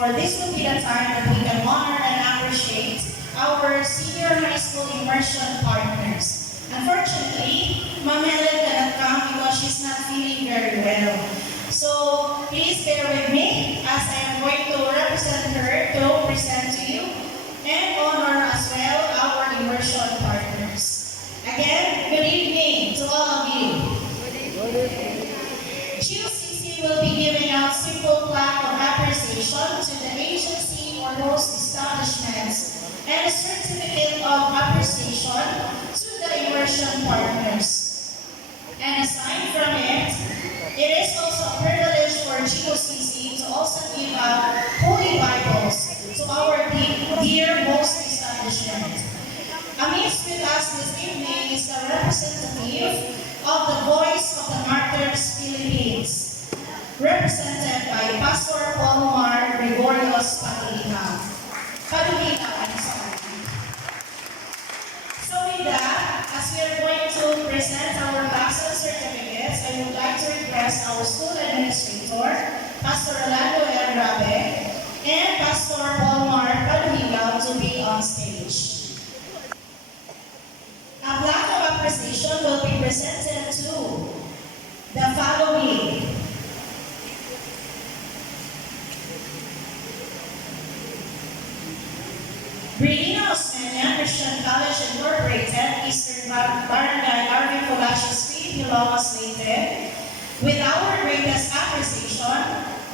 for this will be the time that we can honor and appreciate our senior high school immersion partners. Unfortunately, Ma'am Helen cannot come because she's not feeling very well. So please bear with me as I am going to represent her to present to you and honor as well our immersion partners. Again, good evening to all of you. GOCC will be giving out simple plaque of appreciation to the agency or host establishments and a certificate of appreciation to the immersion partners. And aside from it, it is also a privilege for GOCC to also give out Holy Bibles to our dear host establishment. Amidst with us this evening is the representative of the Voice of the Martyrs Philippines, represented by Pastor Palomar Gregorios Paduliha, I'm sorry. So with that, as we are going to present our plaques and certificates, I would like to request our school administrator, Pastor Orlando R. Rabe, and Pastor Palomar Paduliha to be on stage. A plaque of appreciation will be presented to the following. Brilina Osmeña Christian College Incorporated, Eastern Barangay Arvin Colacio Street, Ilocos, Leyte. With our greatest appreciation,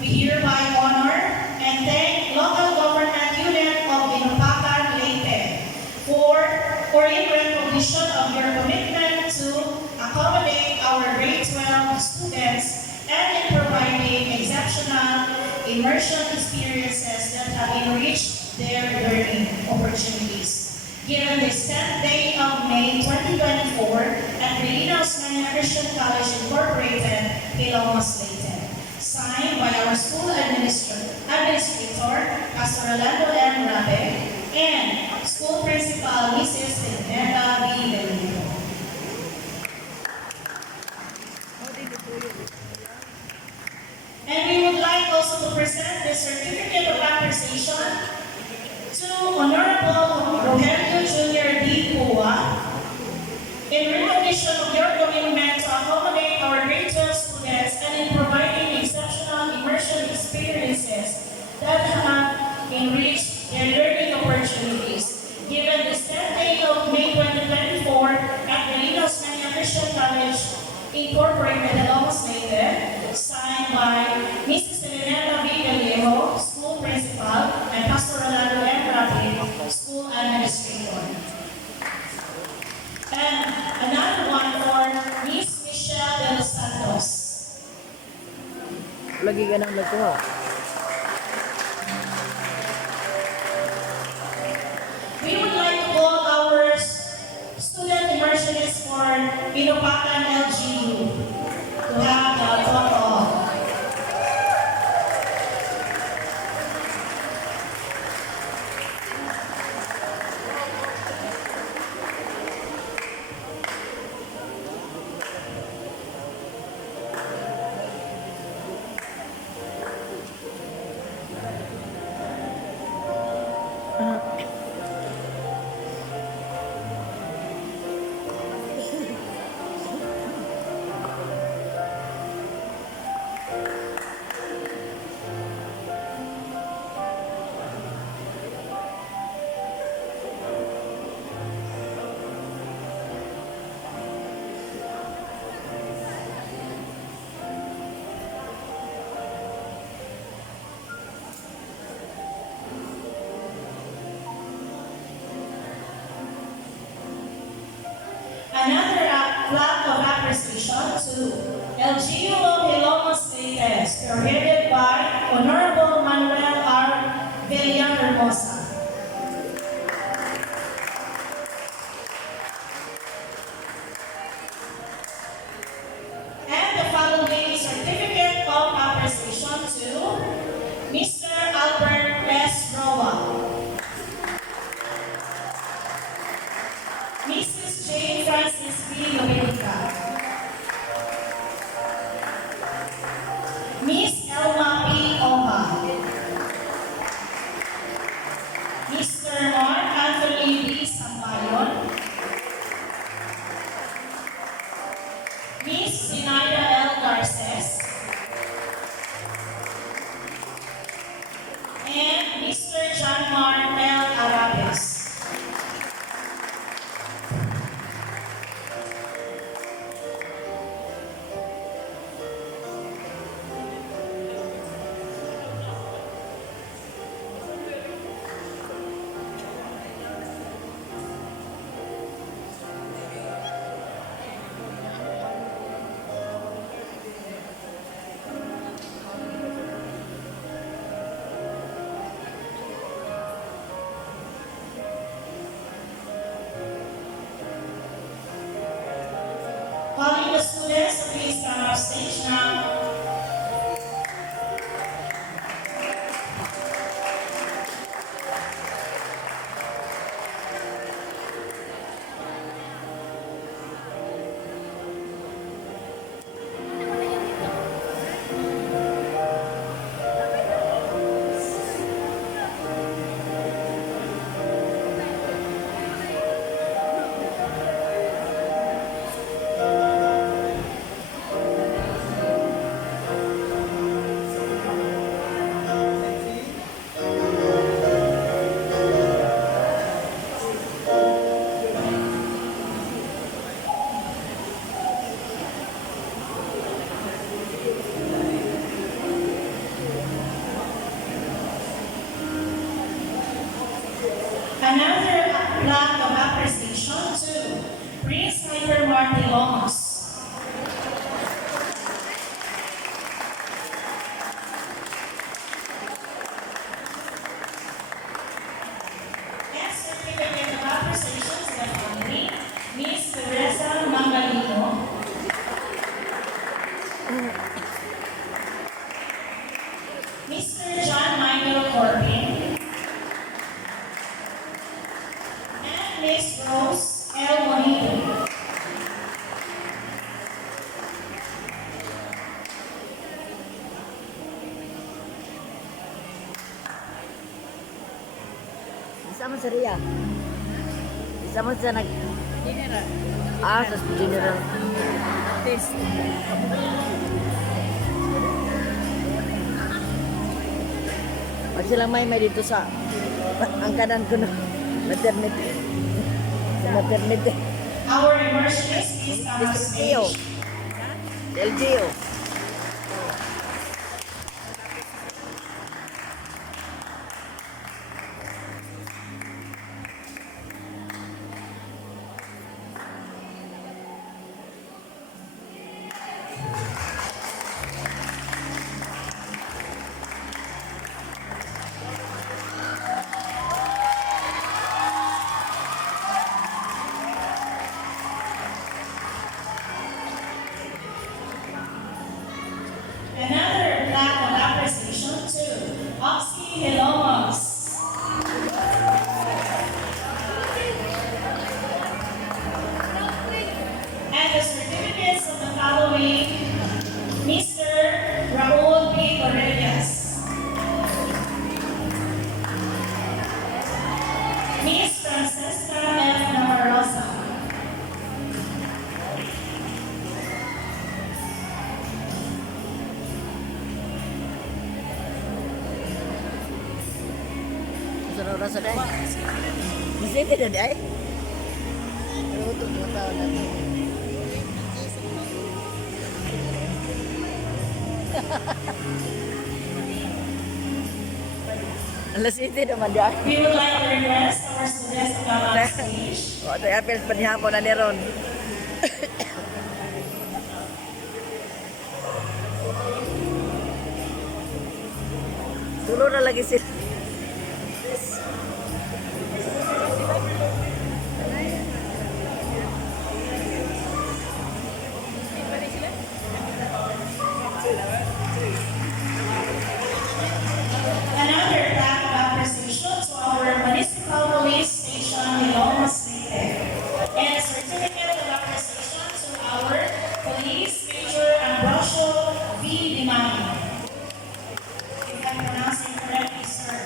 we hereby honor and thank local government unit of Inupacan, Leyte for in recognition of your commitment to accommodate our grade 12 students and in providing exceptional immersion experiences that have enriched their learning opportunities. Given this 10th day of May 2024 at Brilina Osmeña Christian College Incorporated, Ilocos, Leyte. Signed by our school administrator, Pastor Orlando M. Rabe, and School Principal, Mrs. Neta V. Belino. And we would like also to present the certificate of appreciation to Honorable Rogelio Jr. D. Pua in recognition of your commitment to accommodate our grade 12 students and in providing exceptional immersion experiences that have enriched their learning opportunities. Given this 10th day of May 2024 at Brilina Osmeña Christian College Incorporated, Ilocos, Leyte, signed by Mrs. Eleneta V. Vallejo, School Principal, and Pastor Orlando M. Rabi, School Administrator. And another one for Miss Michelle De Los Santos. Lagi ka nang nagkuha. We would like to call our student immersionists for Inupacan LGU to have the photo. Another plaque of appreciation to LGU of Ilocos Leyte, spearheaded by Honorable Manuel R. Villahermosa. And the following certificate of appreciation to Mr. Albert S. Roa, Mrs. Jane Francis B. Dominica, Miss L. Mr. John Mar L. Arabes. Calling the students to please come off stage now. Another plaque of appreciation to Prince Hyper Marty Lomos. And certificate of appreciation to the family, Miss Teresa Mangalino. Mr. John Michael Corbin. Miss Rose L. Monito. Isa mo sa Ria? Isa mo sa nag... General. Sa general. Test. Pag silang may dito sa... Ang kanan ko na... Maternity. Sa maternity. Our immersionist is on our LGO. stage. LGO. Another plaque of appreciation to Oxy Hilomos. And the certificates of the following, Mr. Raul P. Correlias. Miss Francesca F. Navarrosa. Sarap sa day. Bisita na day. Pero ito mga tao natin. Alas ito naman day. We would like to request our students to come on stage. O, ito yung apels pa niya po na ni Ron. Tulo na lagi sila. Another plaque of appreciation to our municipal police station in Lomas Leyte. And a certificate of appreciation to our police major Ambrosio V. Dimani. If I'm pronouncing correctly, sir.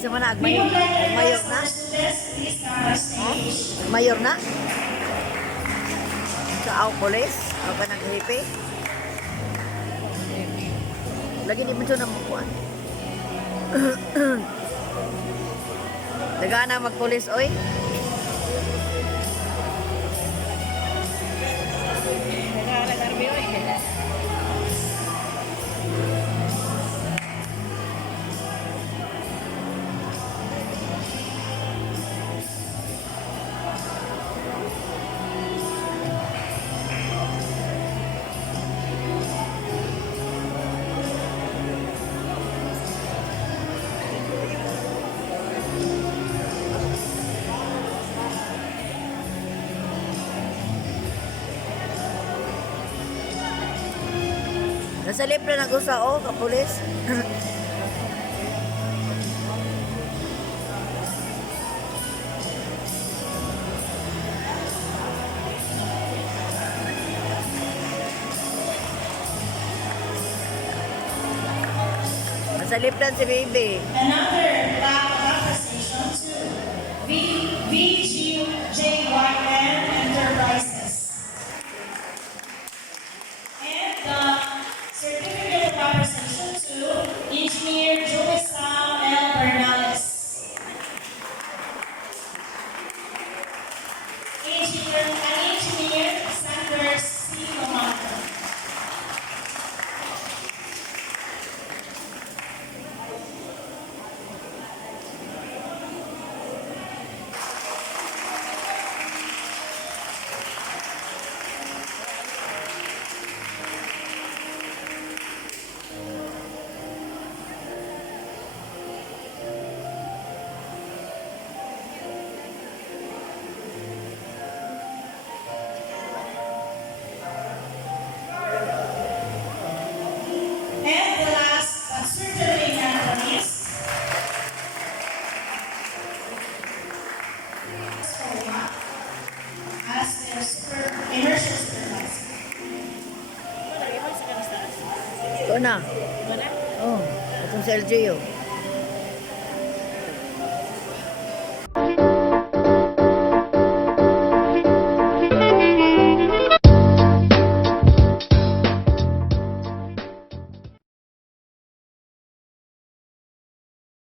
Isa man na, We would like to mayor request na? our students to please come on stage. Mayor na? Sa ako polis? Ako ka ng hipi? Lagi di mo ito na makuha. Daga na magpulis, oy. Nag-arbi, oy. Nasa libre nag-usa, oh, kapulis. Nasa liplan si baby. Another plaque of appreciation to VGJYN Enterprises. And the certificate of appreciation to Engineer Joyce L. Bernales. Engineer Sanders C. Lomato. And the last, but certainly not the least, SOMA as their immersion supervisor. Lagi mo sa kanas taas. Ito na. Wala? Oh, itong sa LGU.